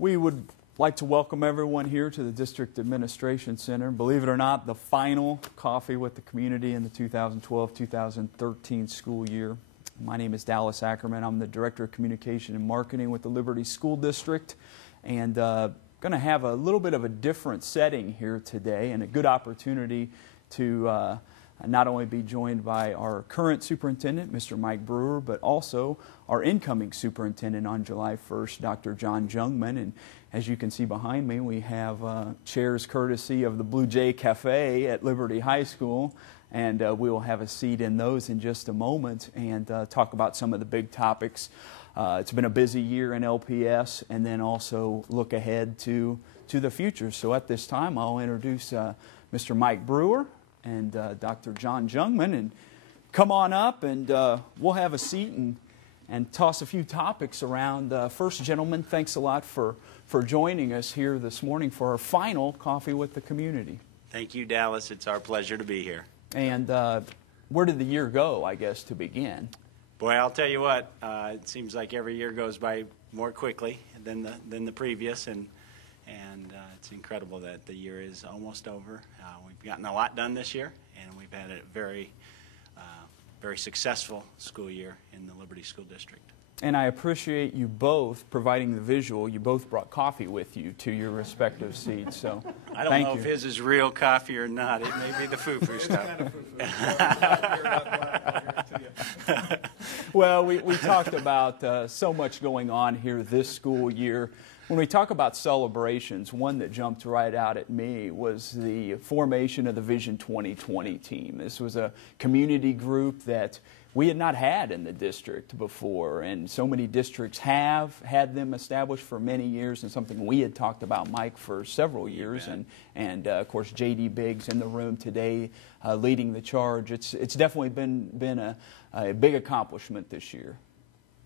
We would like to welcome everyone here to the District Administration Center. Believe it or not, the final Coffee with the Community in the 2012-2013 school year. My name is Dallas Ackerman. I'm the Director of Communication and Marketing with the Liberty School District, and going to have a little bit of a different setting here today and a good opportunity to not only be joined by our current superintendent, Mr. Mike Brewer, but also our incoming superintendent on July 1st, Dr. John Jungman. And as you can see behind me, we have chairs courtesy of the Blue Jay Cafe at Liberty High School, and we will have a seat in those in just a moment and talk about some of the big topics. It's been a busy year in LPS, and then also look ahead to the future. So at this time, I'll introduce Mr. Mike Brewer and Dr. John Jungman, and come on up, and we'll have a seat and toss a few topics around. First, gentlemen, thanks a lot for joining us here this morning for our final Coffee with the Community. Thank you, Dallas. It's our pleasure to be here. And where did the year go, I guess, to begin? Boy, I'll tell you what, it seems like every year goes by more quickly than the previous, and it's incredible that the year is almost over. We've gotten a lot done this year, and we've had a very successful school year in the Liberty School District. And I appreciate you both providing the visual. You both brought coffee with you to your respective seats. So I don't know if his is real coffee or not. It may be the foo-foo stuff. Well, we talked about so much going on here this school year. When we talk about celebrations, one that jumped right out at me was the formation of the Vision 2020 team. This was a community group that we had not had in the district before, and so many districts have had them established for many years, and something we had talked about, Mike, for several years, and of course J.D. Biggs in the room today leading the charge. It's definitely been a big accomplishment this year.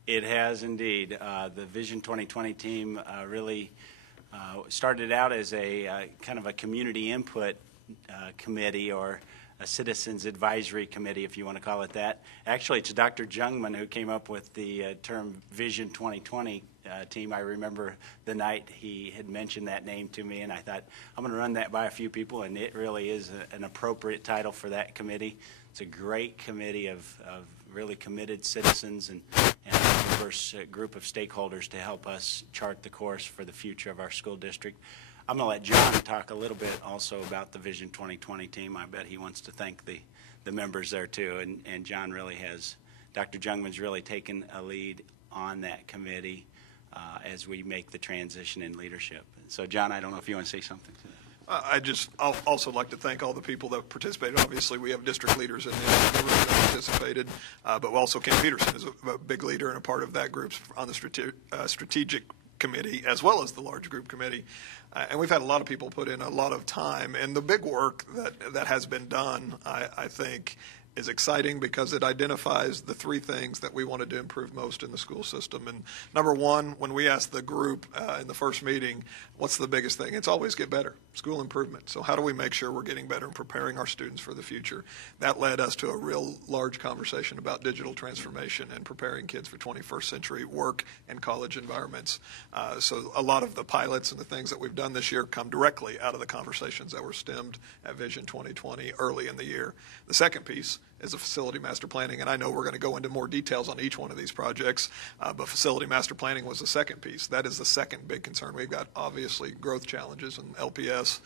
It has indeed. The Vision 2020 team really started out as a kind of a community input committee, or a citizens advisory committee, if you want to call it that. Actually, it's Dr. Jungman who came up with the term Vision 2020 team. I remember the night he had mentioned that name to me, and I thought, I'm going to run that by a few people, and it really is an appropriate title for that committee. It's a great committee of really committed citizens and a diverse group of stakeholders to help us chart the course for the future of our school district. I'm going to let John talk a little bit also about the Vision 2020 team. I bet he wants to thank the members there too. And John really has, Dr. Jungman's really taken a lead on that committee as we make the transition in leadership. So John, I don't know if you want to say something to that. I'll also like to thank all the people that participated. Obviously, we have district leaders in there that participated, but also Kim Peterson is a big leader and a part of that group on the strategic committee, as well as the large group committee. And we've had a lot of people put in a lot of time. And the big work that has been done, I think, is exciting because it identifies the three things that we wanted to improve most in the school system. And number one, when we asked the group in the first meeting, what's the biggest thing? It's always get better, school improvement. So how do we make sure we're getting better and preparing our students for the future? That led us to a real large conversation about digital transformation and preparing kids for 21st century work and college environments. So a lot of the pilots and the things that we've done this year come directly out of the conversations that were stemmed at Vision 2020 early in the year. The second piece is a facility master planning, and I know we're going to go into more details on each one of these projects, but facility master planning was the second piece. That is the second big concern. We've got obviously growth challenges in LPS,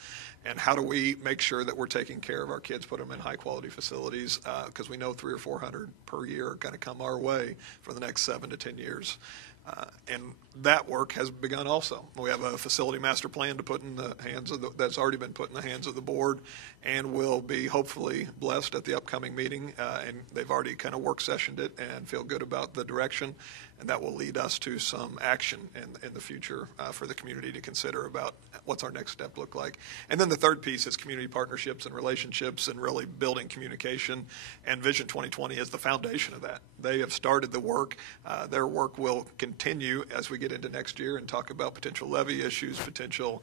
and how do we make sure that we're taking care of our kids, put them in high quality facilities, because we know 300 or 400 per year are going to come our way for the next 7 to 10 years. And that work has begun also. We have a facility master plan to put in the hands of that's already been put in the hands of the board, and will be hopefully blessed at the upcoming meeting. And they've already kind of work sessioned it and feel good about the direction. And that will lead us to some action in the future for the community to consider about what's our next step look like. And then the third piece is community partnerships and relationships and really building communication. And Vision 2020 is the foundation of that. They have started the work. Their work will continue as we get into next year and talk about potential levy issues, potential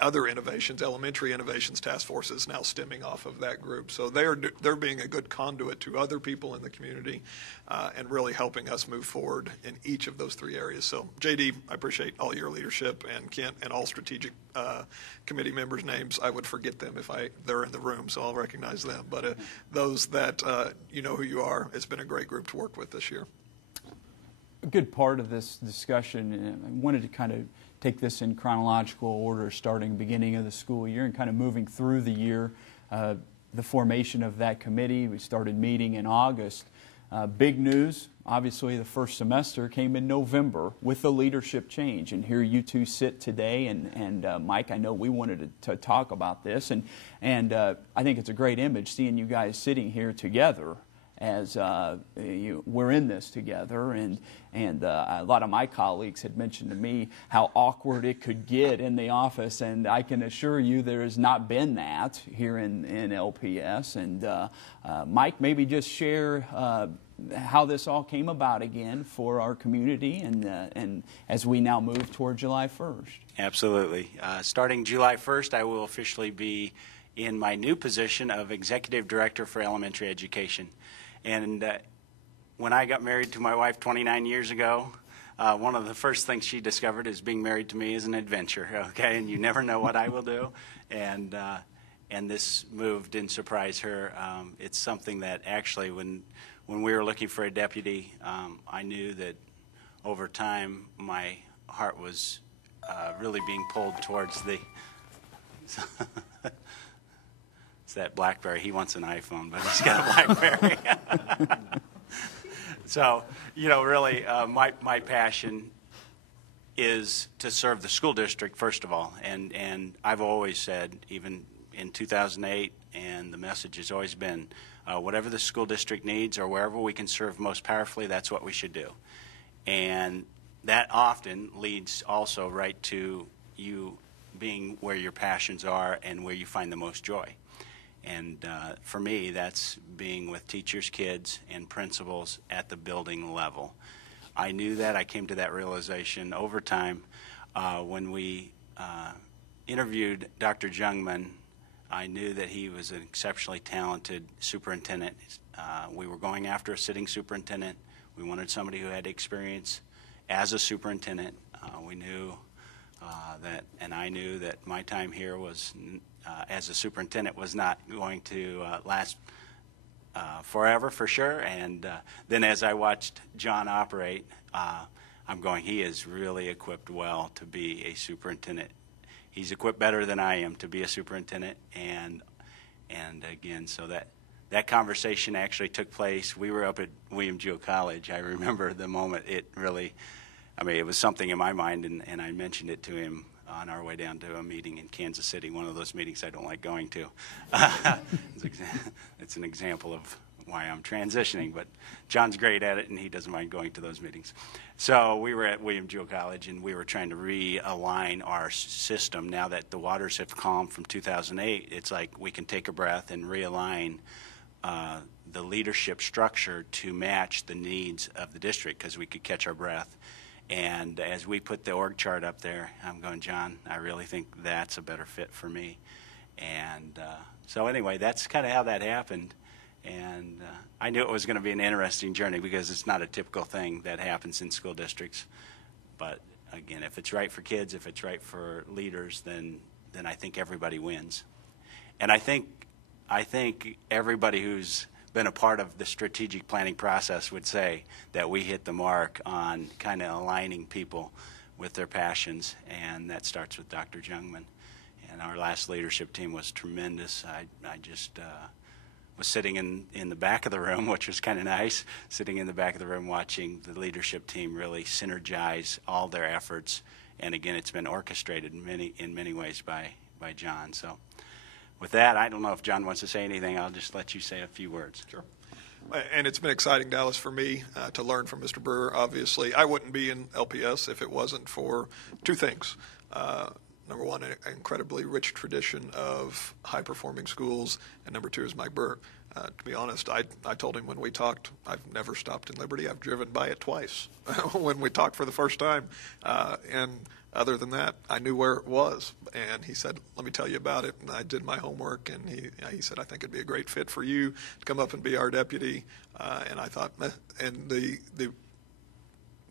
other innovations, elementary innovations task force is now stemming off of that group. So they're being a good conduit to other people in the community and really helping us move forward in each of those three areas. So JD, I appreciate all your leadership, and Kent and all strategic committee members' names. I would forget them if they're in the room, so I'll recognize them. But those that you know who you are, it's been a great group to work with this year. A good part of this discussion, and I wanted to kind of take this in chronological order, starting beginning of the school year and kind of moving through the year. The formation of that committee, we started meeting in August. Big news, obviously the first semester came in November with the leadership change. And here you two sit today, and Mike, I know we wanted to talk about this. And I think it's a great image seeing you guys sitting here together as we're in this together, and a lot of my colleagues had mentioned to me how awkward it could get in the office, and I can assure you there has not been that here in LPS. And Mike, maybe just share how this all came about again for our community, and as we now move toward July 1st. Absolutely. Starting July 1st, I will officially be in my new position of Executive Director for Elementary Education. And when I got married to my wife 29 years ago, one of the first things she discovered is being married to me is an adventure, okay? And you never know what I will do. And this move didn't surprise her. It's something that actually when we were looking for a deputy, I knew that over time my heart was really being pulled towards the... It's that BlackBerry. He wants an iPhone, but he's got a BlackBerry. So, really, my passion is to serve the school district, first of all. And I've always said, even in 2008, and the message has always been, whatever the school district needs or wherever we can serve most powerfully, that's what we should do. And that often leads also right to you being where your passions are and where you find the most joy. And for me, that's being with teachers, kids, and principals at the building level. I knew that. I came to that realization over time. When we interviewed Dr. Jungman, I knew that he was an exceptionally talented superintendent. We were going after a sitting superintendent. We wanted somebody who had experience as a superintendent. We knew that, and I knew that my time here was as a superintendent was not going to last forever, for sure. And then as I watched John operate, I'm going, he is really equipped well to be a superintendent. He's equipped better than I am to be a superintendent. And again, so that conversation actually took place. We were up at William Jewell College. I remember the moment it really, it was something in my mind, and I mentioned it to him on our way down to a meeting in Kansas City, one of those meetings I don't like going to. It's an example of why I'm transitioning, but John's great at it, and he doesn't mind going to those meetings. So we were at William Jewell College, and we were trying to realign our system. Now that the waters have calmed from 2008, it's like we can take a breath and realign the leadership structure to match the needs of the district, because we could catch our breath. And as we put the org chart up there, I'm going, John, I really think that's a better fit for me. And so anyway, that's kind of how that happened. And I knew it was going to be an interesting journey, because it's not a typical thing that happens in school districts. But again, if it's right for kids, if it's right for leaders, then I think everybody wins. And I think everybody who's been a part of the strategic planning process would say that we hit the mark on kind of aligning people with their passions, and that starts with Dr. Jungman. And our last leadership team was tremendous. I just was sitting in the back of the room, which was kind of nice, sitting in the back of the room watching the leadership team really synergize all their efforts. And again, it's been orchestrated in many ways by John. So with that, I don't know if John wants to say anything. I'll just let you say a few words. Sure. And it's been exciting, Dallas, for me to learn from Mr. Brewer. Obviously, I wouldn't be in LPS if it wasn't for two things. Number one, an incredibly rich tradition of high-performing schools, and number two is Mike Brewer. To be honest, I told him when we talked, I've never stopped in Liberty. I've driven by it twice when we talked for the first time. And Other than that, I knew where it was. And he said, let me tell you about it. And I did my homework, and he said, I think it'd be a great fit for you to come up and be our deputy. And I thought, and the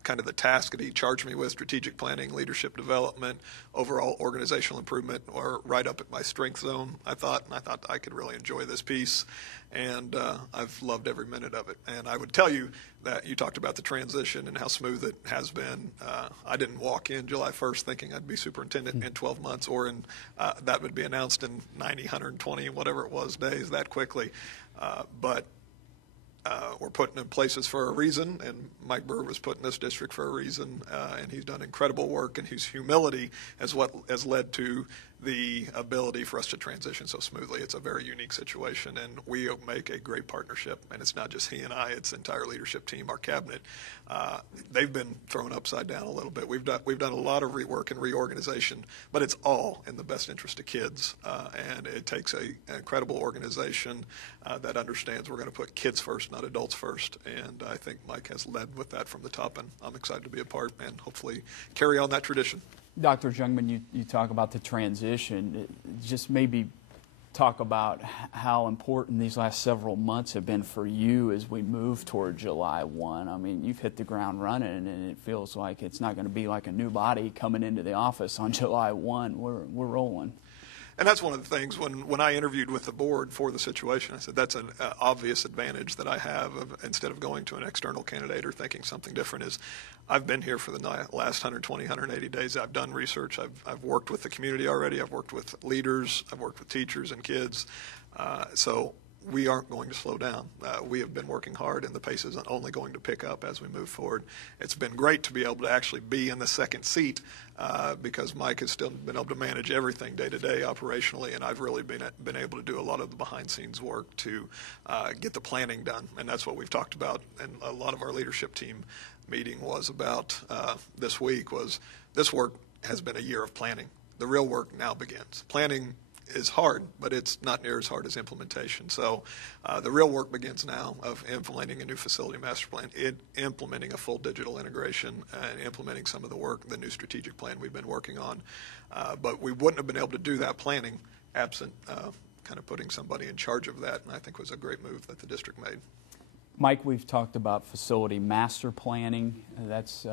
kind of the task that he charged me with, strategic planning, leadership development, overall organizational improvement, were right up at my strength zone, I thought, and I thought I could really enjoy this piece, and I've loved every minute of it. And I would tell you that you talked about the transition and how smooth it has been. I didn't walk in July 1st thinking I'd be superintendent in 12 months, or in that would be announced in 90, 120, whatever it was, days that quickly. But we're putting in places for a reason, and Mike Burr was put in this district for a reason, and he's done incredible work, and his humility is what has led to the ability for us to transition so smoothly. It's a very unique situation, and we make a great partnership, and it's not just he and I, it's the entire leadership team, our cabinet. They've been thrown upside down a little bit. We've done a lot of rework and reorganization, but it's all in the best interest of kids, and it takes an incredible organization that understands we're going to put kids first, not adults first, and I think Mike has led with that from the top, and I'm excited to be a part and hopefully carry on that tradition. Dr. Jungman, you talk about the transition. Just maybe talk about how important these last several months have been for you as we move toward July 1. I mean, you've hit the ground running, and it feels like it's not going to be like a new body coming into the office on July 1. We're rolling. And that's one of the things when I interviewed with the board for the situation, I said that's an obvious advantage that I have instead of going to an external candidate or thinking something different is I've been here for the last 120, 180 days. I've done research. I've worked with the community already. I've worked with leaders. I've worked with teachers and kids. So we aren't going to slow down. We have been working hard, and the pace isn't only going to pick up as we move forward. It's been great to be able to actually be in the second seat because Mike has still been able to manage everything day to day operationally, and I've really been able to do a lot of the behind-scenes work to get the planning done, and that's what we've talked about. And a lot of our leadership team meeting was about this week was this work has been a year of planning. The real work now begins. Planning is hard, but it's not near as hard as implementation. So the real work begins now of implementing a new facility master plan, implementing a full digital integration, and implementing some of the work, the new strategic plan we've been working on. But we wouldn't have been able to do that planning absent kind of putting somebody in charge of that, and I think was a great move that the district made. Mike, we've talked about facility master planning. That's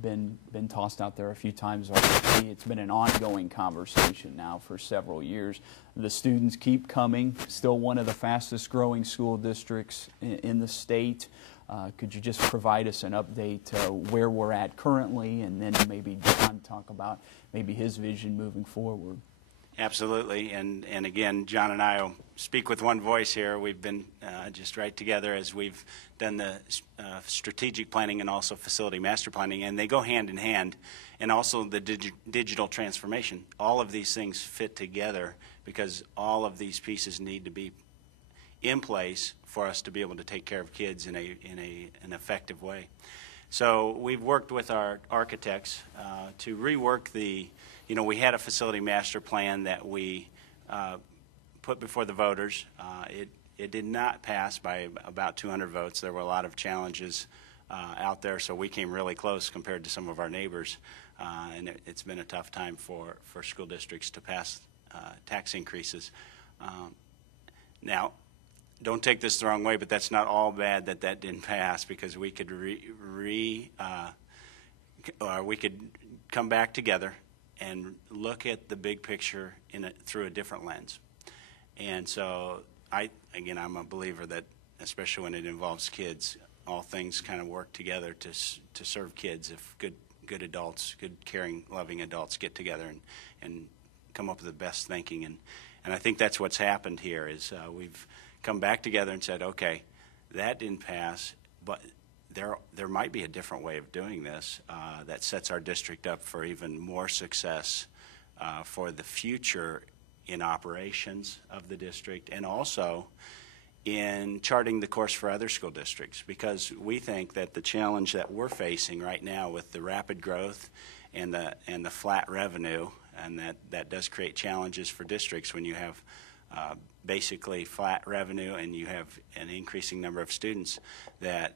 been tossed out there a few times already. It's been an ongoing conversation now for several years. The students keep coming, still one of the fastest growing school districts in the state. Could you just provide us an update where we're at currently, and then maybe John talk about maybe his vision moving forward? Absolutely, and again, John and I will speak with one voice here. We've been just right together as we've done the strategic planning and also facility master planning, and they go hand in hand, and also the digital transformation. All of these things fit together because all of these pieces need to be in place for us to be able to take care of kids in an effective way. So we've worked with our architects to rework we had a facility master plan that we put before the voters. It did not pass by about 200 votes. There were a lot of challenges out there, so we came really close compared to some of our neighbors. And it's been a tough time for school districts to pass tax increases. Now, don't take this the wrong way, but that's not all bad that didn't pass, because we could we could come back together and look at the big picture through a different lens. And so I'm a believer that, especially when it involves kids, all things kind of work together to serve kids. If good adults, good caring, loving adults get together and come up with the best thinking. And I think that's what's happened here is we've come back together and said, okay, that didn't pass, but there might be a different way of doing this that sets our district up for even more success for the future in operations of the district, and also in charting the course for other school districts, because we think that the challenge that we're facing right now with the rapid growth and the flat revenue, and that does create challenges for districts when you have basically flat revenue and you have an increasing number of students, that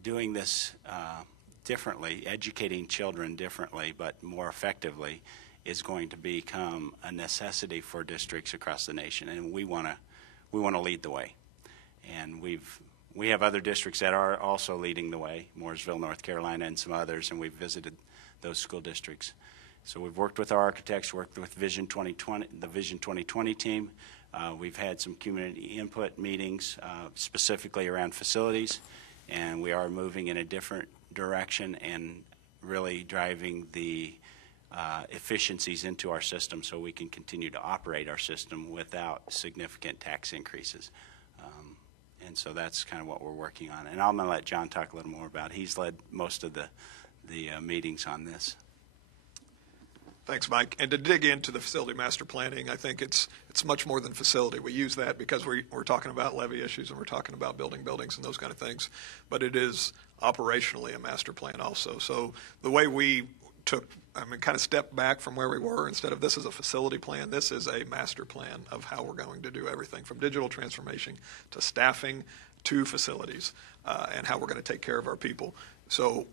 doing this differently, educating children differently but more effectively, is going to become a necessity for districts across the nation, and we want to lead the way. And we have other districts that are also leading the way, Mooresville, North Carolina, and some others, and we've visited those school districts. So we've worked with our architects, worked with Vision 2020, the Vision 2020 team. We've had some community input meetings specifically around facilities, and we are moving in a different direction and really driving the efficiencies into our system so we can continue to operate our system without significant tax increases. And so that's kind of what we're working on. And I'm going to let John talk a little more about it. He's led most of the meetings on this. Thanks, Mike. And to dig into the facility master planning, I think it's much more than facility. We use that because we're talking about levy issues and we're talking about building buildings and those kind of things. But it is operationally a master plan also. So the way we kind of stepped back from where we were, instead of this is a facility plan, this is a master plan of how we're going to do everything from digital transformation to staffing to facilities and how we're going to take care of our people. So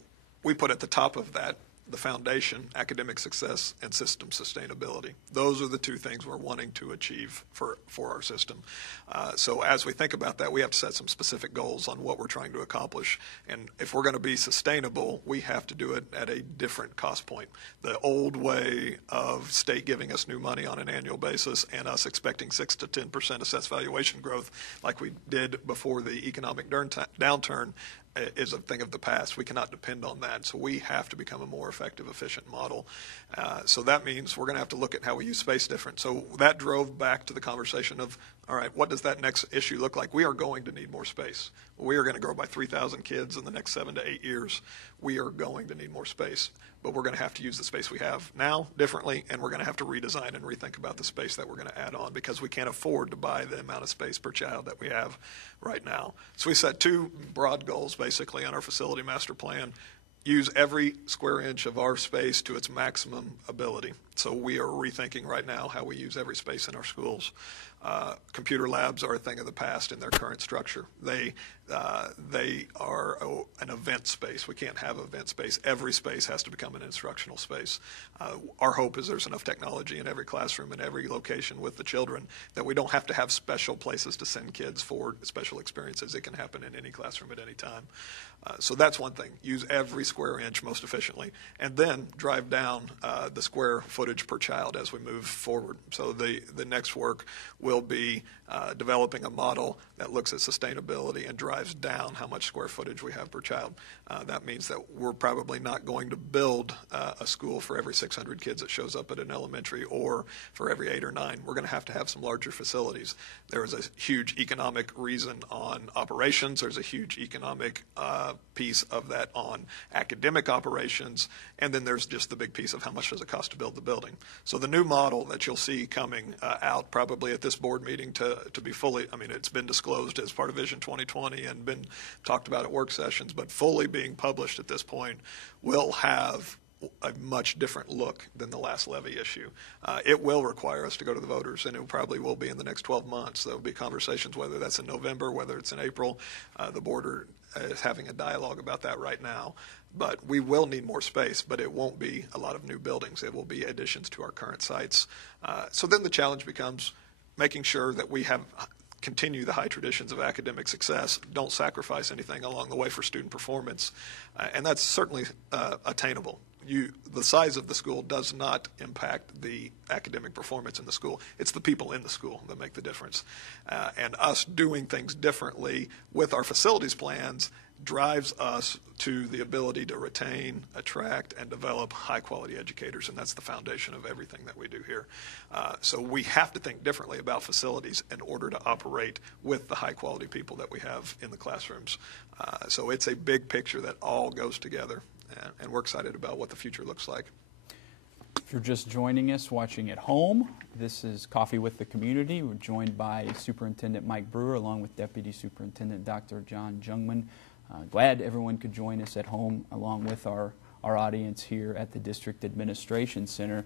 we put at the top of that the foundation, academic success, and system sustainability. Those are the two things we're wanting to achieve for our system. So as we think about that, we have to set some specific goals on what we're trying to accomplish. And if we're going to be sustainable, we have to do it at a different cost point. The old way of state giving us new money on an annual basis and us expecting 6 to 10% assessed valuation growth like we did before the economic downturn is a thing of the past. We cannot depend on that. So we have to become a more effective, efficient model. So that means we're going to have to look at how we use space different. So that drove back to the conversation of, all right, what does that next issue look like? We are going to need more space. We are going to grow by 3,000 kids in the next 7 to 8 years. We are going to need more space. But we're going to have to use the space we have now differently, and we're going to have to redesign and rethink about the space that we're going to add on because we can't afford to buy the amount of space per child that we have right now. So we set two broad goals basically on our facility master plan. Use every square inch of our space to its maximum ability. So we are rethinking right now how we use every space in our schools. Computer labs are a thing of the past in their current structure. They are an event space. We can't have event space. Every space has to become an instructional space. Our hope is there's enough technology in every classroom in every location with the children that we don't have to have special places to send kids for special experiences. It can happen in any classroom at any time. So that's one thing. Use every square inch most efficiently, and then drive down the square footage per child as we move forward. So the next work will be developing a model that looks at sustainability and drives down how much square footage we have per child. That means that we're probably not going to build a school for every 600 kids that shows up at an elementary or for every 8 or 9. We're going to have some larger facilities. There is a huge economic reason on operations. There's a huge economic piece of that on academic operations. And then there's just the big piece of how much does it cost to build the building. So the new model that you'll see coming out probably at this board meeting to be fully, it's been disclosed as part of Vision 2020 and been talked about at work sessions, but fully being published at this point will have a much different look than the last levy issue. It will require us to go to the voters, and it probably will be in the next 12 months. There will be conversations, whether that's in November, whether it's in April. The board is having a dialogue about that right now. But we will need more space, but it won't be a lot of new buildings. It will be additions to our current sites. So then the challenge becomes making sure that we continue the high traditions of academic success, don't sacrifice anything along the way for student performance. And that's certainly attainable. The size of the school does not impact the academic performance in the school. It's the people in the school that make the difference. And us doing things differently with our facilities plans drives us to the ability to retain, attract, and develop high-quality educators, and that's the foundation of everything that we do here. So we have to think differently about facilities in order to operate with the high-quality people that we have in the classrooms. So it's a big picture that all goes together, and we're excited about what the future looks like. If you're just joining us watching at home, this is Coffee with the Community. We're joined by Superintendent Mike Brewer along with Deputy Superintendent Dr. John Jungmann. Glad everyone could join us at home along with our audience here at the District Administration Center.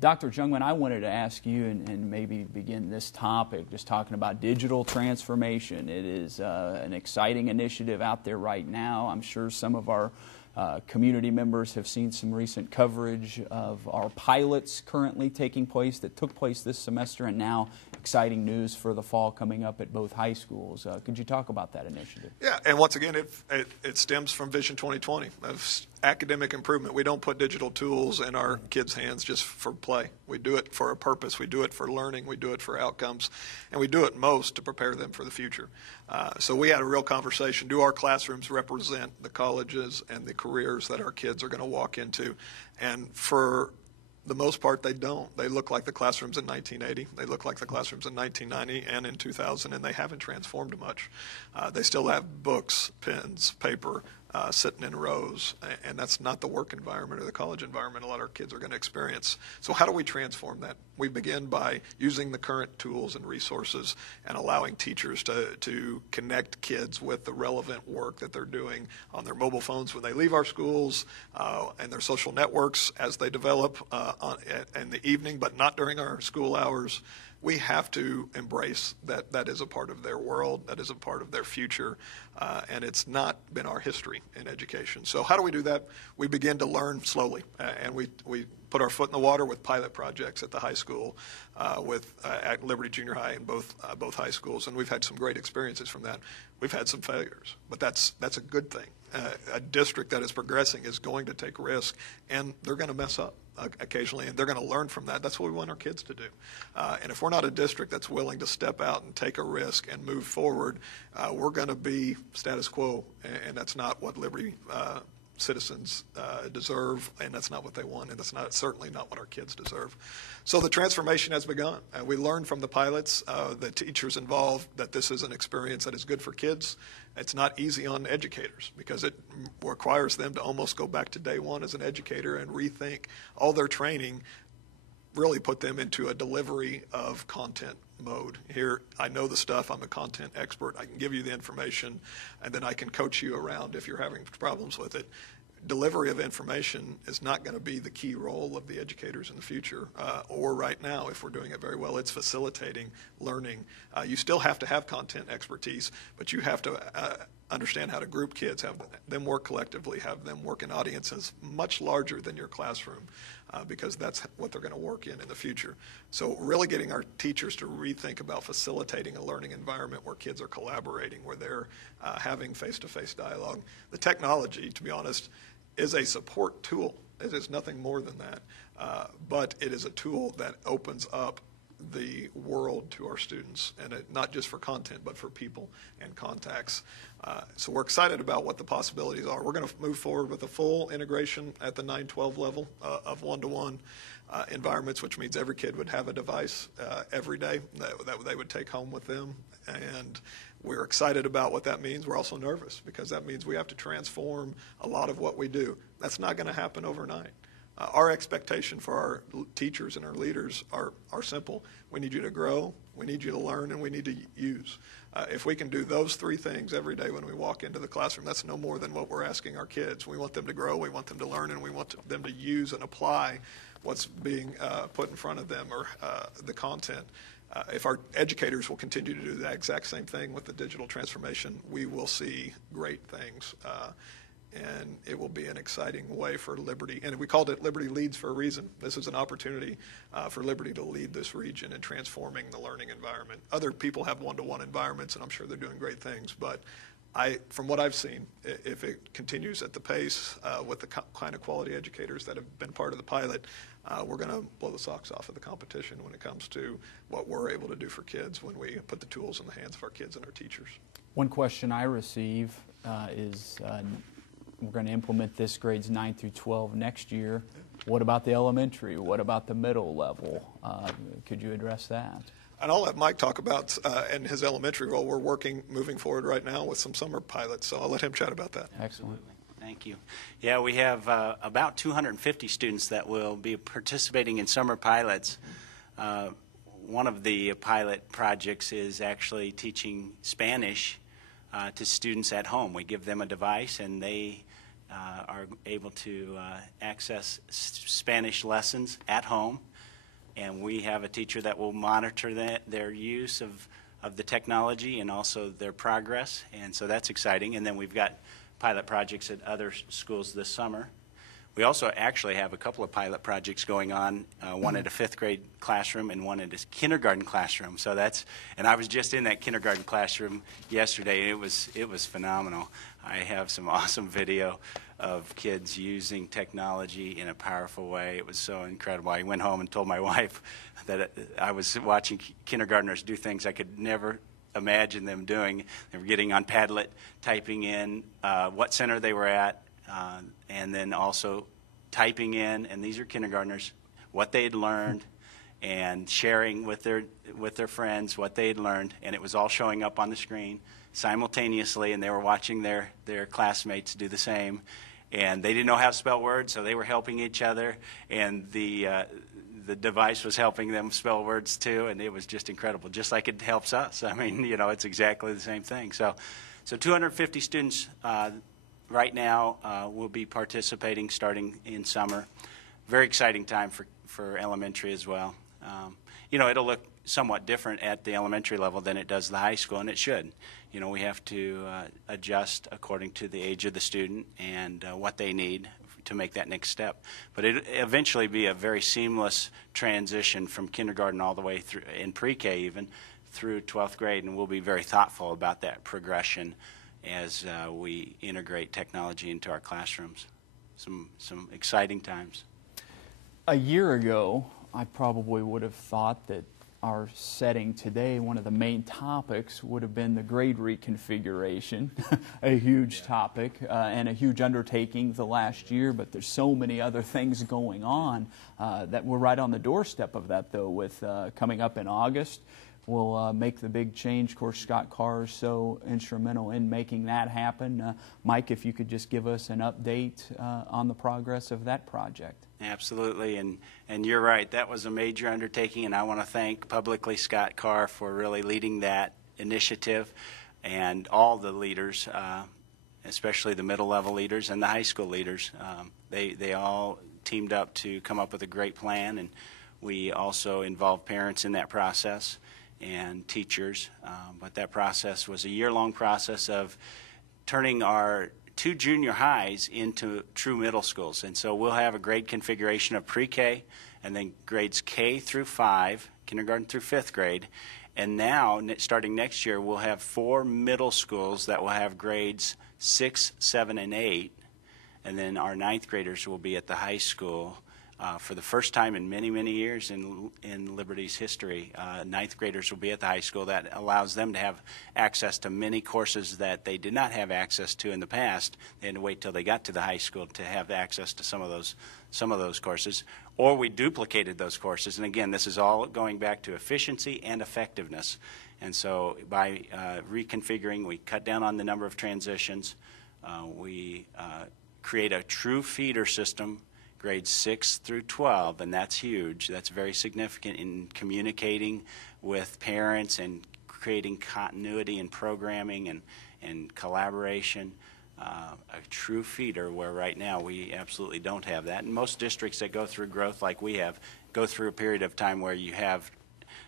Dr. Jungmann, I wanted to ask you and maybe begin this topic just talking about digital transformation. It is an exciting initiative out there right now. I'm sure some of our Community members have seen some recent coverage of our pilots currently taking place that took place this semester, and now exciting news for the fall coming up at both high schools. Could you talk about that initiative? Yeah, and once again, it stems from Vision 2020 of academic improvement. We don't put digital tools in our kids' hands just for play. We do it for a purpose. We do it for learning. We do it for outcomes. And we do it most to prepare them for the future. So we had a real conversation. Do our classrooms represent the colleges and the careers that our kids are going to walk into? And for the most part, they don't. They look like the classrooms in 1980. They look like the classrooms in 1990 and in 2000, and they haven't transformed much. They still have books, pens, paper, sitting in rows, and that's not the work environment or the college environment a lot of our kids are going to experience. So how do we transform that? We begin by using the current tools and resources and allowing teachers to connect kids with the relevant work that they're doing on their mobile phones when they leave our schools, and their social networks as they develop in the evening, but not during our school hours. We have to embrace that is a part of their world, that is a part of their future, and it's not been our history in education. So how do we do that? We begin to learn slowly, and we put our foot in the water with pilot projects at the high school, at Liberty Junior High and both high schools, and we've had some great experiences from that. We've had some failures, but that's a good thing. A district that is progressing is going to take risk, and they're going to mess up occasionally, and they're going to learn from that. That's what we want our kids to do. And if we're not a district that's willing to step out and take a risk and move forward, we're going to be status quo, and that's not what Liberty citizens deserve, and that's not what they want, and that's certainly not what our kids deserve. So the transformation has begun. We learned from the pilots, the teachers involved, that this is an experience that is good for kids. It's not easy on educators because it requires them to almost go back to day one as an educator and rethink all their training, really put them into a delivery of content mode. Here, I know the stuff. I'm a content expert. I can give you the information, and then I can coach you around if you're having problems with it. Delivery of information is not going to be the key role of the educators in the future, or right now if we're doing it very well. It's facilitating learning. You still have to have content expertise, but you have to understand how to group kids, have them work collectively, have them work in audiences much larger than your classroom, because that's what they're going to work in the future. So really getting our teachers to rethink about facilitating a learning environment where kids are collaborating, where they're having face-to-face dialogue. The technology, to be honest, is a support tool. It is nothing more than that, but it is a tool that opens up the world to our students, and not just for content, but for people and contacts. So we're excited about what the possibilities are. We're going to move forward with a full integration at the 9-12 level of one-to-one environments, which means every kid would have a device every day that they would take home with them. And we're excited about what that means. We're also nervous because that means we have to transform a lot of what we do. That's not going to happen overnight. Our expectation for our teachers and our leaders are simple. We need you to grow, we need you to learn, and we need to use. If we can do those three things every day when we walk into the classroom, that's no more than what we're asking our kids. We want them to grow, we want them to learn, and we want them to use and apply what's being put in front of them, or the content. If our educators will continue to do the exact same thing with the digital transformation, we will see great things. And it will be an exciting way for Liberty. And we called it Liberty Leads for a reason. This is an opportunity for Liberty to lead this region in transforming the learning environment. Other people have one-to-one environments, and I'm sure they're doing great things. But from what I've seen, if it continues at the pace with the kind of quality educators that have been part of the pilot, we're going to blow the socks off of the competition when it comes to what we're able to do for kids when we put the tools in the hands of our kids and our teachers. One question I receive is, we're going to implement this grades 9 through 12 next year. What about the elementary? What about the middle level? Could you address that? And I'll let Mike talk about, in his elementary role, we're moving forward right now with some summer pilots, so I'll let him chat about that. Excellent. Thank you. Yeah, we have about 250 students that will be participating in summer pilots. One of the pilot projects is actually teaching Spanish to students at home. We give them a device, and they are able to access Spanish lessons at home, and we have a teacher that will monitor their use of the technology and also their progress, and so that's exciting. And then we've got pilot projects at other schools this summer. We also actually have a couple of pilot projects going on, one at a 5th grade classroom and one at a kindergarten classroom. So and I was just in that kindergarten classroom yesterday, and it was phenomenal. I have some awesome video of kids using technology in a powerful way. It was so incredible. I went home and told my wife that I was watching kindergartners do things I could never imagine them doing. They were getting on Padlet, typing in what center they were at, and then also typing in, and these are kindergartners, what they'd learned, and sharing with their friends what they'd learned, and it was all showing up on the screen simultaneously, and they were watching their classmates do the same. And they didn't know how to spell words, so they were helping each other, and the device was helping them spell words too, and it was just incredible, just like it helps us. I mean, it's exactly the same thing. So 250 students right now will be participating starting in summer. Very exciting time for elementary as well. It'll look somewhat different at the elementary level than it does the high school, and it should. We have to adjust according to the age of the student and what they need to make that next step. But it eventually be a very seamless transition from kindergarten all the way through, in pre-K even, through 12th grade, and we'll be very thoughtful about that progression as we integrate technology into our classrooms. Some exciting times. A year ago, I probably would have thought that our setting today, one of the main topics would have been the grade reconfiguration, a huge topic and a huge undertaking the last year, but there's so many other things going on that we're right on the doorstep of that, though, with coming up in August. We'll make the big change. Of course, Scott Carr is so instrumental in making that happen. Mike, if you could just give us an update on the progress of that project. Absolutely, and you're right. That was a major undertaking, and I want to thank publicly Scott Carr for really leading that initiative, and all the leaders, especially the middle-level leaders and the high school leaders. They all teamed up to come up with a great plan, and we also involved parents in that process and teachers. But that process was a year-long process of turning our 2 junior highs into true middle schools. And so we'll have a grade configuration of pre-K and then grades K through 5, kindergarten through 5th grade. And now, starting next year, we'll have 4 middle schools that will have grades 6, 7, and 8. And then our 9th graders will be at the high school. For the first time in many, many years in Liberty's history, 9th graders will be at the high school. That allows them to have access to many courses that they did not have access to in the past. They had to wait till they got to the high school to have access to some of those courses. Or we duplicated those courses. And again, this is all going back to efficiency and effectiveness. And so by reconfiguring, we cut down on the number of transitions. We create a true feeder system, grades 6 through 12, and that's huge. That's very significant in communicating with parents and creating continuity in programming and collaboration. A true feeder, where right now we absolutely don't have that. And most districts that go through growth like we have go through a period of time where you have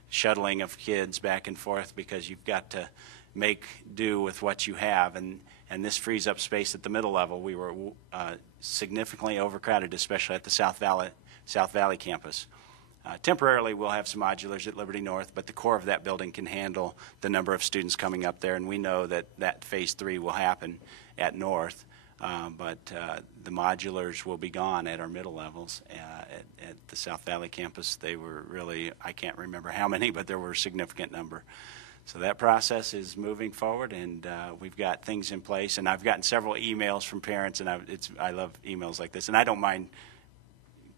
shuttling of kids back and forth because you've got to make do with what you have, and this frees up space at the middle level. We were significantly overcrowded, especially at the South Valley campus. Temporarily, we'll have some modulars at Liberty North, but the core of that building can handle the number of students coming up there, and we know that Phase 3 will happen at North, but the modulars will be gone at our middle levels. At the South Valley campus, they were really, I can't remember how many, but there were a significant number. So that process is moving forward, and we've got things in place. And I've gotten several emails from parents, and I love emails like this. And I don't mind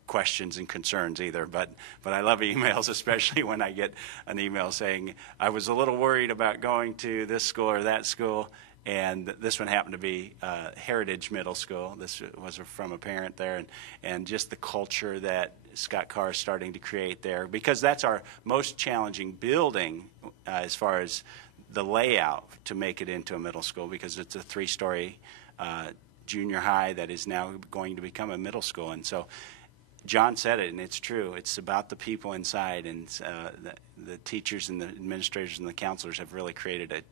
questions and concerns either, but I love emails, especially when I get an email saying, I was a little worried about going to this school or that school, and this one happened to be Heritage Middle School. This was from a parent there, and just the culture that Scott Carr is starting to create there, because that's our most challenging building as far as the layout to make it into a middle school, because it's a 3-story junior high that is now going to become a middle school. And so John said it, and it's true. It's about the people inside, and the teachers and the administrators and the counselors have really created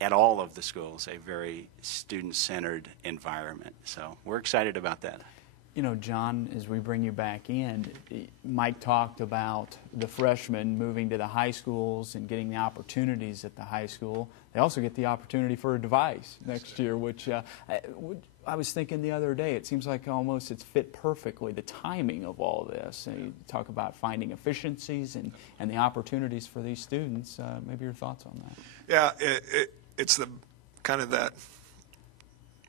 at all of the schools, a very student-centered environment. So we're excited about that. You know, John, as we bring you back in, Mike talked about the freshmen moving to the high schools and getting the opportunities at the high school. They also get the opportunity for a device next year, which I was thinking the other day, it seems like almost it's fit perfectly, the timing of all this. And you talk about finding efficiencies and the opportunities for these students. Maybe your thoughts on that? Yeah, it's the kind of that,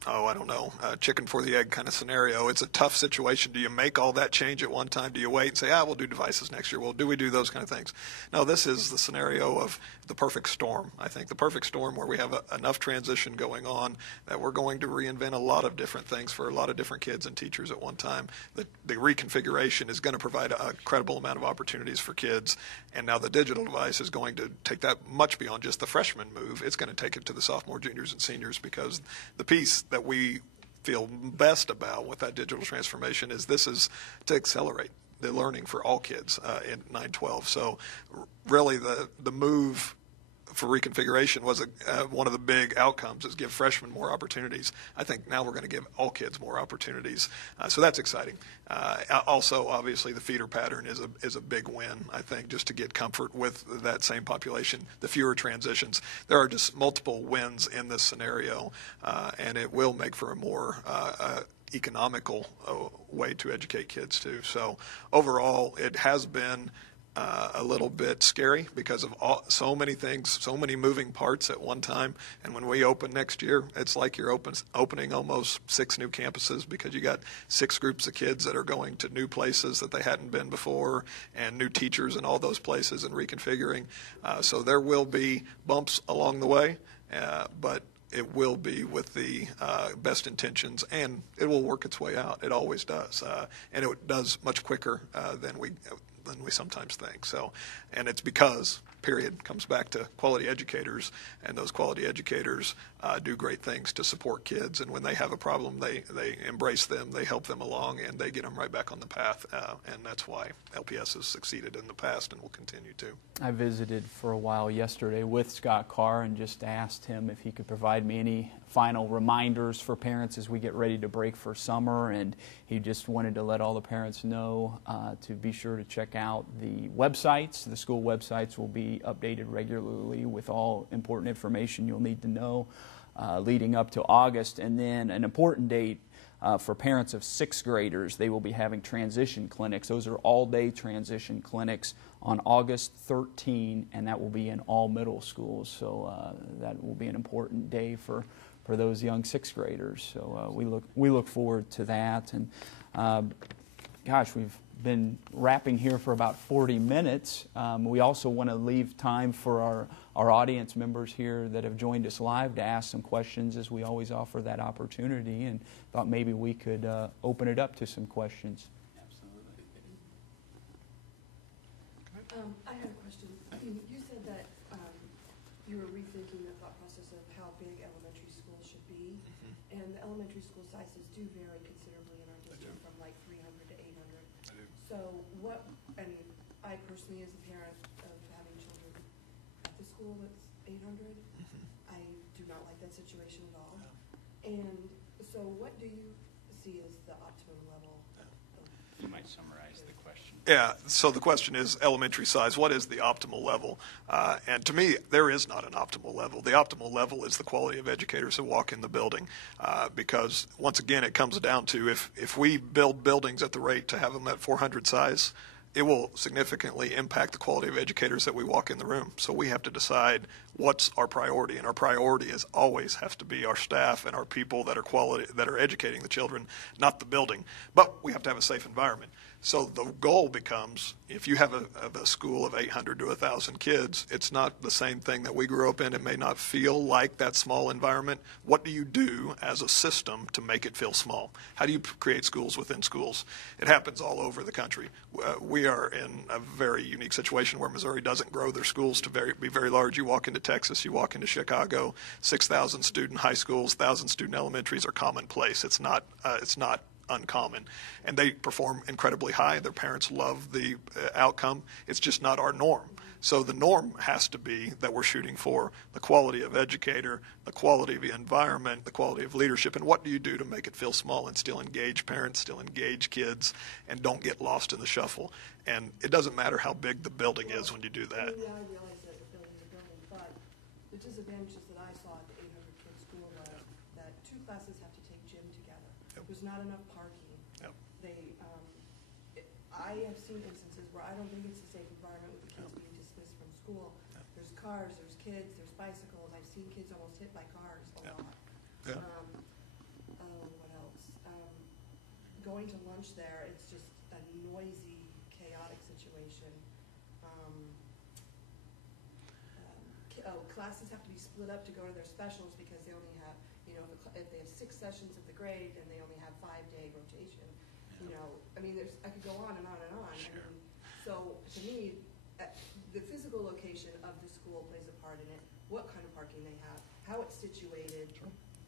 I don't know, chicken for the egg kind of scenario. It's a tough situation. Do you make all that change at one time? Do you wait and say, we'll do devices next year? Well, do we do those kind of things? No, this is the scenario of the perfect storm, I think. The perfect storm where we have enough transition going on that we're going to reinvent a lot of different things for a lot of different kids and teachers at one time. The reconfiguration is going to provide a credible amount of opportunities for kids. And now the digital device is going to take that much beyond just the freshman move. It's going to take it to the sophomore, juniors, and seniors, because the piece that we feel best about with that digital transformation is this is to accelerate the learning for all kids in 9-12. So really the move for reconfiguration was one of the big outcomes is give freshmen more opportunities. I think now we're going to give all kids more opportunities. So that's exciting. Also, obviously, the feeder pattern is a big win, I think, just to get comfort with that same population, the fewer transitions. There are just multiple wins in this scenario, and it will make for a more economical way to educate kids, too. So overall, it has been a little bit scary because of so many things, so many moving parts at one time. And when we open next year, it's like you're opening almost 6 new campuses, because you got 6 groups of kids that are going to new places that they hadn't been before, and new teachers in all those places, and reconfiguring. So there will be bumps along the way, but it will be with the best intentions, and it will work its way out. It always does, and it does much quicker than we sometimes think. So, and it's because, period, comes back to quality educators, and those quality educators do great things to support kids, and when they have a problem, they embrace them, they help them along, and they get them right back on the path, and that's why LPS has succeeded in the past and will continue to. I visited for a while yesterday with Scott Carr and just asked him if he could provide me any final reminders for parents as we get ready to break for summer, and he just wanted to let all the parents know to be sure to check out the websites. The school websites will be updated regularly with all important information you'll need to know leading up to August. And then an important date for parents of 6th graders, they will be having transition clinics. Those are all-day transition clinics on August 13, and that will be in all middle schools. So that will be an important day for those young 6th graders. So we look forward to that. And gosh, we've been wrapping here for about 40 minutes. We also want to leave time for our audience members here that have joined us live to ask some questions, as we always offer that opportunity, and thought maybe we could open it up to some questions. Absolutely. I have a question. You said that you were rethinking the thought process of how big elementary schools should be, and the elementary school sizes do vary considerably in our district, from like 300 to 800. So I personally, as a parent of having children at the school that's 800, I do not like that situation at all. And so what do you see as the optimum level? You might summarize the question. Yeah, so the question is elementary size. What is the optimal level? And to me, there is not an optimal level. The optimal level is the quality of educators who walk in the building, because, once again, it comes down to if we build buildings at the rate to have them at 400 size, it will significantly impact the quality of educators that we walk in the room. So we have to decide what's our priority, and our priority is always has to be our staff and our people that are educating the children, not the building. But we have to have a safe environment. So the goal becomes, if you have a school of 800 to 1,000 kids, it's not the same thing that we grew up in. It may not feel like that small environment. What do you do as a system to make it feel small? How do you create schools within schools? It happens all over the country. We are in a very unique situation where Missouri doesn't grow their schools to be very large. You walk into Texas, you walk into Chicago, 6,000 student high schools, 1,000 student elementaries are commonplace. It's not uncommon, and they perform incredibly high. Their parents love the outcome. It's just not our norm. So the norm has to be that we're shooting for the quality of educator, the quality of the environment, the quality of leadership, and what do you do to make it feel small and still engage parents, still engage kids, and don't get lost in the shuffle. And it doesn't matter how big the building is when you do that. Yeah, I realize that the building's a building, but the disadvantages that I saw at the 800-kid school was that 2 classes have to take gym together. Yep. There's not enough parking. Yep. I have seen instances where I don't think it's a safe environment with the kids being dismissed from school. Yep. There's cars, there's kids, there's bicycles. I've seen kids almost hit by cars a Yep. lot. Yeah. What else? Going to lunch there, it's just a noisy, chaotic situation. Classes have to be split up to go to their specials because they only have, if they have 6 sessions of the grade, then they only have 5-day rotation. I mean, I could go on and on and on. Sure. I mean, so to me, the physical location of the school plays a part in it. What kind of parking they have, how it's situated.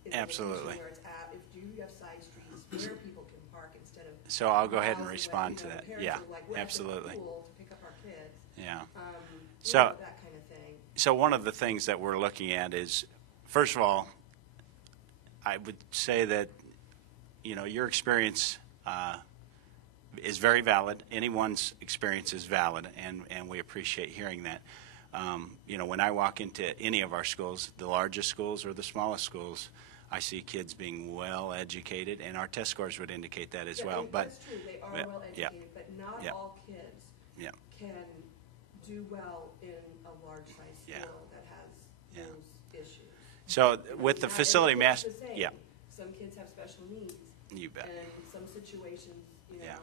in the Absolutely. location Where it's at, if you have side streets, where people can park instead of. So I'll go ahead and miles away, respond to that. parents Yeah, are like, we're at the absolutely. pool to pick up our kids. Yeah. So So- that kind of thing. So one of the things that we're looking at is, first of all, I would say that, your experience is very valid. Anyone's experience is valid, and we appreciate hearing that. When I walk into any of our schools, the largest schools or the smallest schools, I see kids being well educated, and our test scores would indicate that as Yeah, well. and But that's true, they are yeah, well yeah, educated, but not yeah. all kids yeah, can do well in a large size Yeah. school that has Yeah. those issues. So with the Not facility everybody's master, the same. yeah, Some kids have special needs. you bet. And some situations, Yeah.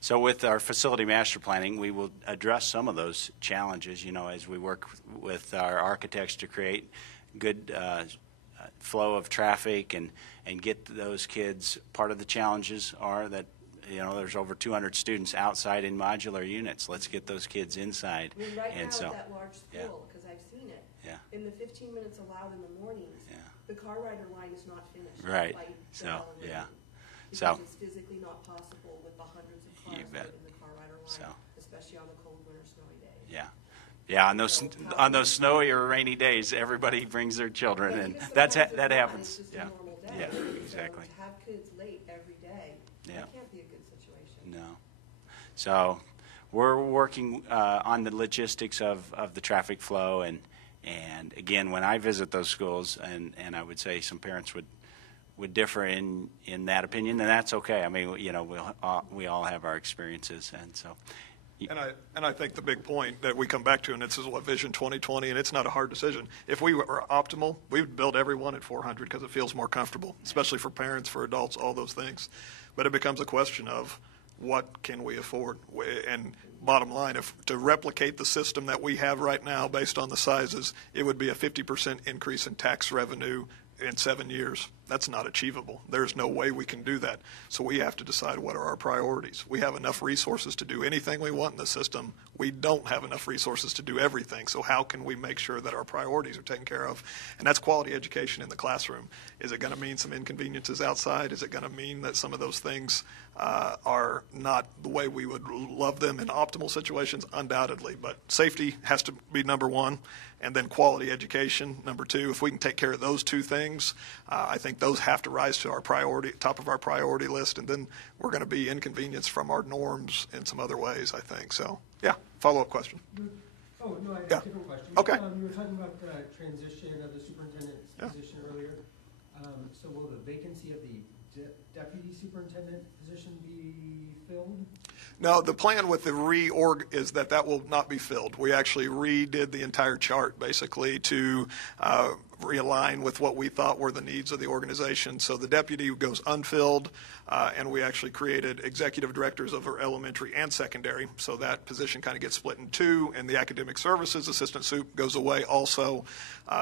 So with our facility master planning, we will address some of those challenges, as we work with our architects to create good flow of traffic and get those kids. Part of the challenges are that, there's over 200 students outside in modular units. Let's get those kids inside. I mean, right now And at so, that large yeah. school, because I've seen it, yeah, in the 15 minutes allowed in the mornings, yeah. the car rider line is not finished. Right. By So, Bell and yeah. Lee, So- Because it's physically not possible with the hundreds of cars You that are bet. in the car rider line, So. especially on the cold winter snowy days. Yeah. Yeah, on those snowy or rainy days, everybody brings their children, Yeah, and because that sometimes it's not, happens. It's just Yeah. a normal day. Yeah, So exactly. to have kids late every day, Yeah. that can't be a good situation. No. So we're working on the logistics of the traffic flow, and again, when I visit those schools, and I would say some parents would differ in that opinion, and that's okay. I mean, we all have our experiences, and so. And I think the big point that we come back to, and this is what Vision 2020, and it's not a hard decision. If we were optimal, we would build every one at 400 because it feels more comfortable, especially for parents, for adults, all those things. But it becomes a question of what can we afford? And bottom line, if to replicate the system that we have right now based on the sizes, it would be a 50% increase in tax revenue in 7 years. That's not achievable. There's no way we can do that. So we have to decide what are our priorities. We have enough resources to do anything we want in the system. We don't have enough resources to do everything. So how can we make sure that our priorities are taken care of? And that's quality education in the classroom. Is it going to mean some inconveniences outside? Is it going to mean that some of those things are not the way we would love them in optimal situations? Undoubtedly. But safety has to be number one. And then quality education, number two. If we can take care of those two things, I think those have to rise to our top of our priority list. And then we're going to be inconvenienced from our norms in some other ways, I think. So, yeah, follow-up question. Oh, no, I have Yeah. a different question. Okay. You were talking about the transition of the superintendent's Yeah. position earlier. So will the vacancy of the deputy superintendent position be filled? No, the plan with the reorg is that will not be filled. We actually redid the entire chart basically to realign with what we thought were the needs of the organization. So the deputy goes unfilled, and we actually created executive directors over elementary and secondary. So that position kind of gets split in two, and the academic services assistant soup goes away also.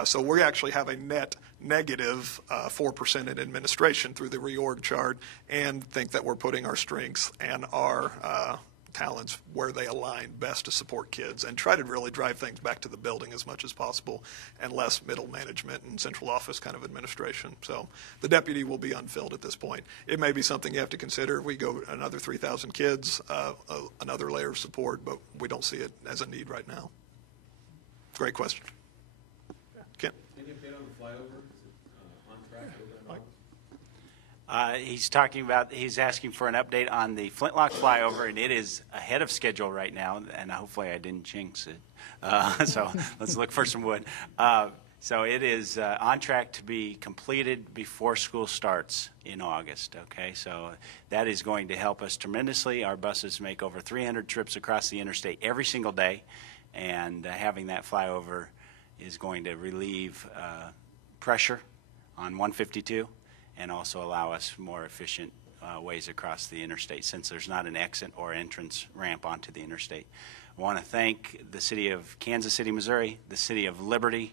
So we actually have a net negative 4% in administration through the reorg chart, and think that we're putting our strengths and our talents where they align best to support kids, and try to really drive things back to the building as much as possible, and less middle management and central office kind of administration. So the deputy will be unfilled at this point. It may be something you have to consider. We go another 3,000 kids, another layer of support, but we don't see it as a need right now. Great question. Ken? Any update on the flyover? Is it on track? He's asking for an update on the Flintlock flyover, and it is ahead of schedule right now, and hopefully I didn't jinx it. So let's look for some wood. So it is on track to be completed before school starts in August, okay? So that is going to help us tremendously. Our buses make over 300 trips across the interstate every single day, and having that flyover is going to relieve pressure on 152 and also allow us more efficient ways across the interstate since there's not an exit or entrance ramp onto the interstate. I want to thank the City of Kansas City, Missouri, the City of Liberty,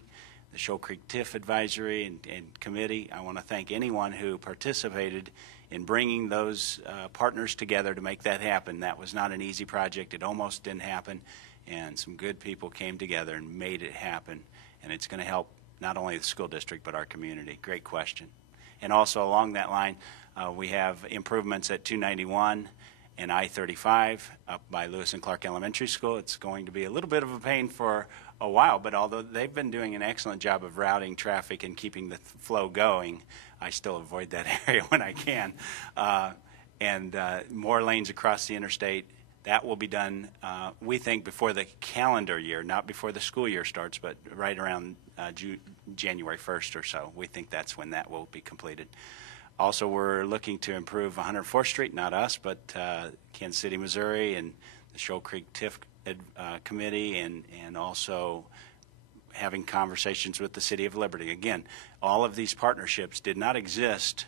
the Shoal Creek TIF Advisory and Committee. I want to thank anyone who participated in bringing those partners together to make that happen. That was not an easy project. It almost didn't happen, and some good people came together and made it happen, and it's going to help not only the school district but our community. Great question. And also along that line, we have improvements at 291 and I-35 up by Lewis and Clark Elementary School. It's going to be a little bit of a pain for a while, but although they've been doing an excellent job of routing traffic and keeping the flow going, I still avoid that area when I can. And more lanes across the interstate. That will be done, we think, before the calendar year, not before the school year starts, but right around January 1st or so. We think that's when that will be completed. Also, we're looking to improve 104th Street, not us, but Kansas City, Missouri, and the Shoal Creek TIF Committee, and also having conversations with the City of Liberty. Again, all of these partnerships did not exist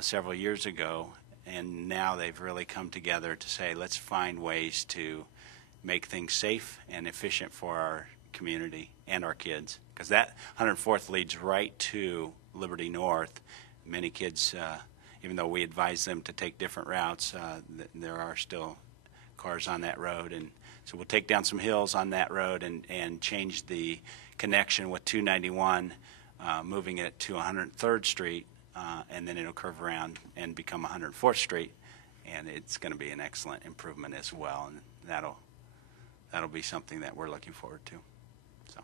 several years ago, and now they've really come together to say, let's find ways to make things safe and efficient for our community and our kids. Because that 104th leads right to Liberty North. Many kids, even though we advise them to take different routes, there are still cars on that road. And so we'll take down some hills on that road and change the connection with 291, moving it to 103rd Street. And then it'll curve around and become 104th Street, and it's going to be an excellent improvement as well, and that'll be something that we're looking forward to. So,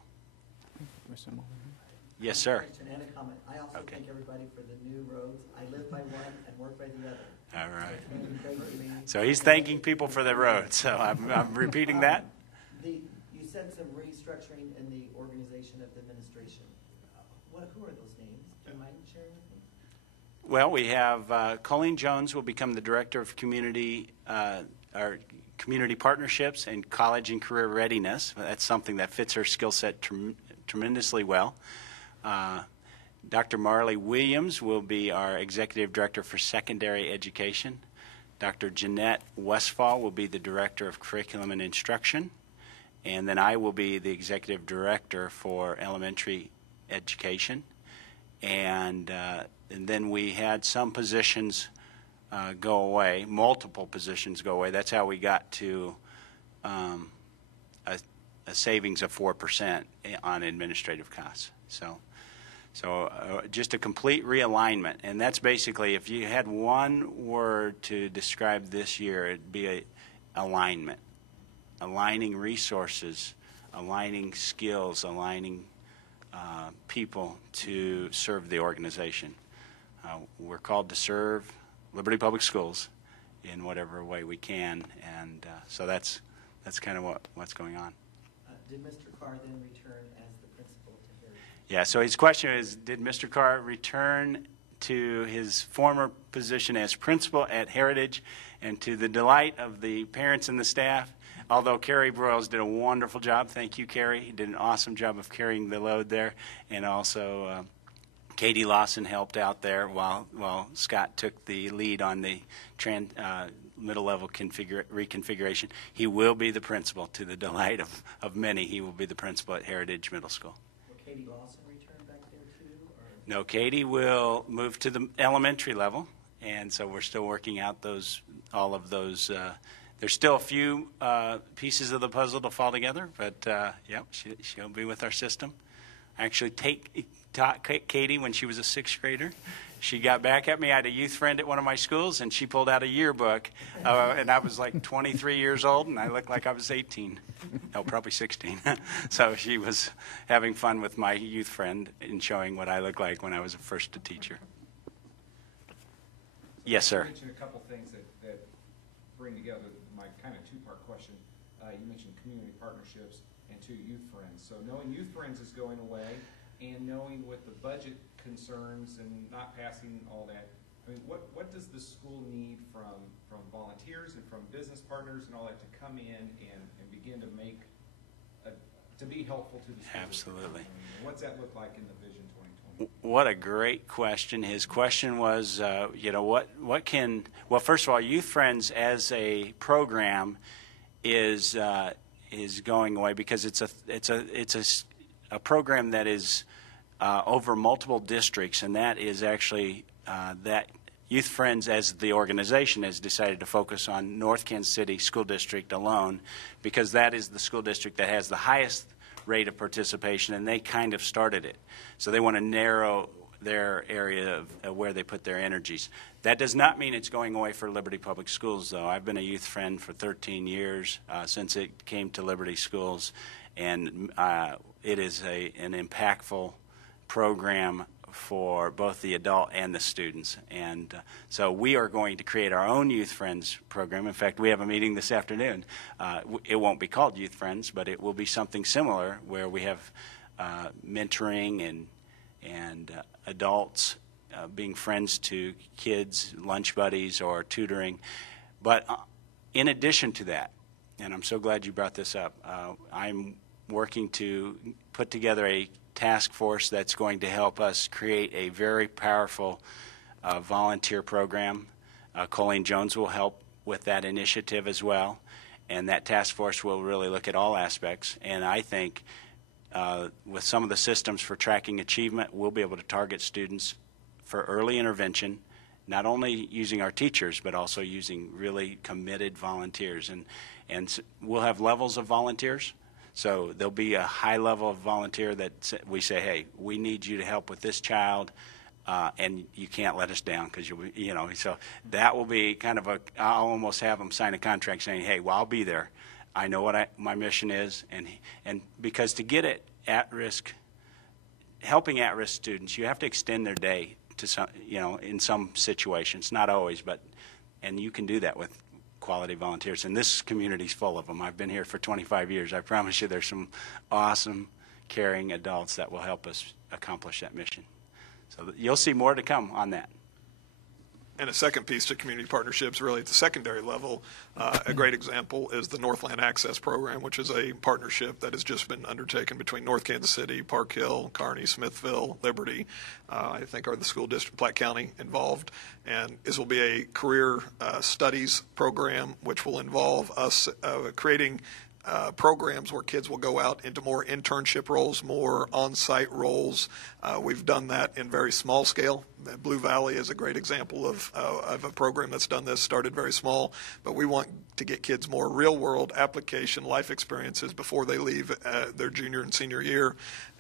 yes, sir. Question and a comment. I also Okay. thank everybody for the new roads. I live by one and work by the other. All right. It's been great to me. So he's thanking people for the road. So I'm repeating that. You said some restructuring in the organization of the administration. Who are those names? Do you mind sharing with me? Well, we have Colleen Jones will become the director of community partnerships and college and career readiness. That's something that fits her skill set tremendously well. Dr. Marley Williams will be our executive director for secondary education. Dr. Jeanette Westfall will be the director of curriculum and instruction. And then I will be the executive director for elementary education. And then we had some positions go away, multiple positions go away. That's how we got to a savings of 4% on administrative costs. So just a complete realignment. And that's basically, if you had one word to describe this year, it'd be alignment. Aligning resources, aligning skills, aligning people to serve the organization. We're called to serve Liberty Public Schools in whatever way we can, and so that's kind of what's going on. Did Mr. Carr then return as the principal to Heritage? Yeah, so his question is, did Mr. Carr return to his former position as principal at Heritage? And to the delight of the parents and the staff, although Carrie Broyles did a wonderful job, thank you, Carrie. He did an awesome job of carrying the load there. And also Katie Lawson helped out there while Scott took the lead on the middle-level reconfiguration. He will be the principal, to the delight of many. He will be the principal at Heritage Middle School. Will Katie Lawson return back there too? Or? No, Katie will move to the elementary level, and so we're still working out all of those. There's still a few pieces of the puzzle to fall together, but yep, she'll be with our system. I actually taught Katie when she was a 6th grader, she got back at me. I had a youth friend at one of my schools, and she pulled out a yearbook, and I was like 23 years old, and I looked like I was 18. No, probably 16. So she was having fun with my youth friend and showing what I looked like when I was a first teacher. Yes, sir. You mentioned a couple things that bring together my kind of two-part question. You mentioned community partnerships and two, youth friends. So knowing youth friends is going away, and knowing with the budget concerns and not passing all that, I mean, what does the school need from volunteers and from business partners and all that to come in and begin to make to be helpful to the school? Absolutely. What's that look like in the Vision 2020? What a great question. His question was, what can, well, first of all, Youth Friends as a program is going away because it's a program that is over multiple districts, and that is actually that Youth Friends as the organization has decided to focus on North Kansas City School District alone, because that is the school district that has the highest rate of participation, and they kind of started it. So they want to narrow their area of where they put their energies. That does not mean it's going away for Liberty Public Schools, though. I've been a youth friend for 13 years since it came to Liberty Schools, and it is an impactful program for both the adult and the students. And so we are going to create our own Youth Friends program. In fact, we have a meeting this afternoon. It won't be called Youth Friends, but it will be something similar where we have mentoring and adults being friends to kids, lunch buddies, or tutoring. But in addition to that, and I'm so glad you brought this up, I'm working to put together a task force that's going to help us create a very powerful volunteer program. Colleen Jones will help with that initiative as well, and that task force will really look at all aspects. And I think with some of the systems for tracking achievement, we'll be able to target students for early intervention, not only using our teachers, but also using really committed volunteers. And we'll have levels of volunteers. So there'll be a high level of volunteer that we say, hey, we need you to help with this child, and you can't let us down because so that will be kind of I'll almost have them sign a contract saying, hey, well, I'll be there. I know what my mission is, and because to get it at risk, helping at-risk students, you have to extend their day to some, in some situations, not always, and you can do that with quality volunteers, and this community's full of them. I've been here for 25 years. I promise you there's some awesome, caring adults that will help us accomplish that mission. So you'll see more to come on that. And a second piece to community partnerships, really at the secondary level, a great example is the Northland Access Program, which is a partnership that has just been undertaken between North Kansas City, Park Hill, Kearney, Smithville, Liberty, I think are the school district, Platte County involved. And this will be a career studies program, which will involve us creating programs where kids will go out into more internship roles, more on-site roles. We've done that in very small scale. Blue Valley is a great example of a program that's done this, started very small, but we want to get kids more real-world application life experiences before they leave their junior and senior year,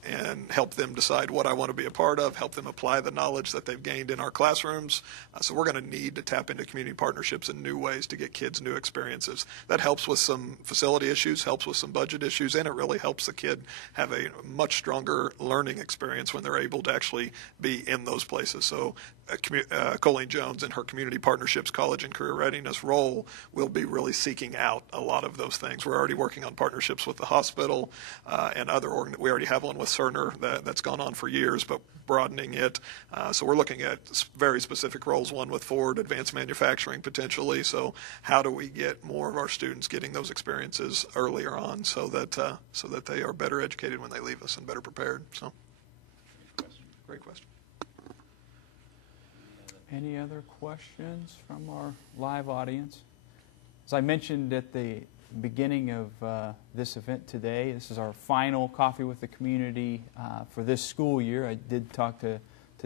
and help them decide what I want to be a part of, help them apply the knowledge that they've gained in our classrooms. So we're going to need to tap into community partnerships in new ways to get kids new experiences. That helps with some facility issues, helps with some budget issues, and it really helps the kid have a much stronger learning experience when they're able to actually be in those places. So Colleen Jones in her community partnerships, college and career readiness role will be really seeking out a lot of those things. We're already working on partnerships with the hospital and other we already have one with Cerner that's gone on for years, but broadening it. So we're looking at very specific roles, one with Ford, advanced manufacturing potentially. So how do we get more of our students getting those experiences earlier on so that they are better educated when they leave us and better prepared? So great question. Any other questions from our live audience? As I mentioned at the beginning of this event today, this is our final Coffee with the Community for this school year. I did talk to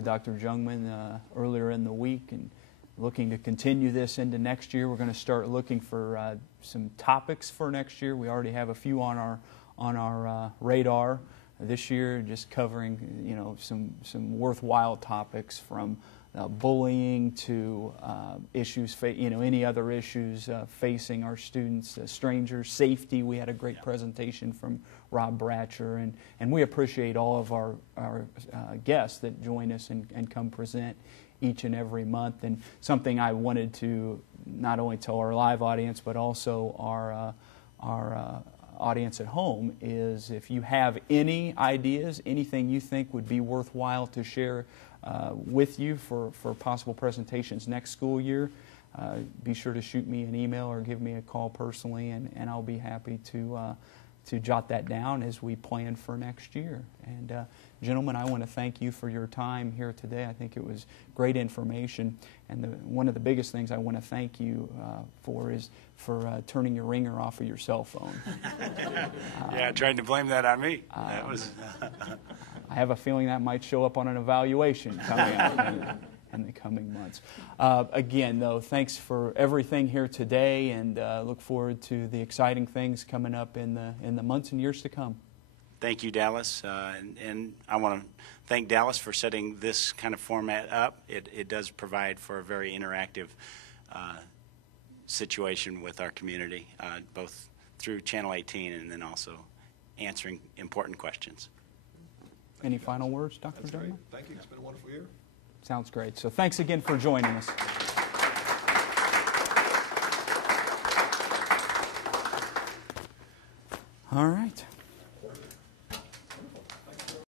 Dr. Jungman earlier in the week, and looking to continue this into next year. We're going to start looking for some topics for next year. We already have a few on our radar this year, just covering some worthwhile topics from bullying to issues, any other issues facing our students, strangers, safety. We had a great presentation from Rob Bratcher, and we appreciate all of our guests that join us and come present each and every month. And something I wanted to not only tell our live audience, but also our audience at home is, if you have any ideas, anything you think would be worthwhile to share with you for possible presentations next school year, be sure to shoot me an email or give me a call personally, and I'll be happy to jot that down as we plan for next year. And gentlemen, I want to thank you for your time here today. I think it was great information, and one of the biggest things I want to thank you for is for turning your ringer off of your cell phone. Yeah, trying to blame that on me. That was. I have a feeling that might show up on an evaluation coming up in the coming months. Again, though, thanks for everything here today, and look forward to the exciting things coming up in the months and years to come. Thank you, Dallas, and I want to thank Dallas for setting this kind of format up. It does provide for a very interactive situation with our community, both through Channel 18 and then also answering important questions. Any final words, Dr. That's great. Dunlap? Thank you. It's been a wonderful year. Sounds great. So thanks again for joining us. All right.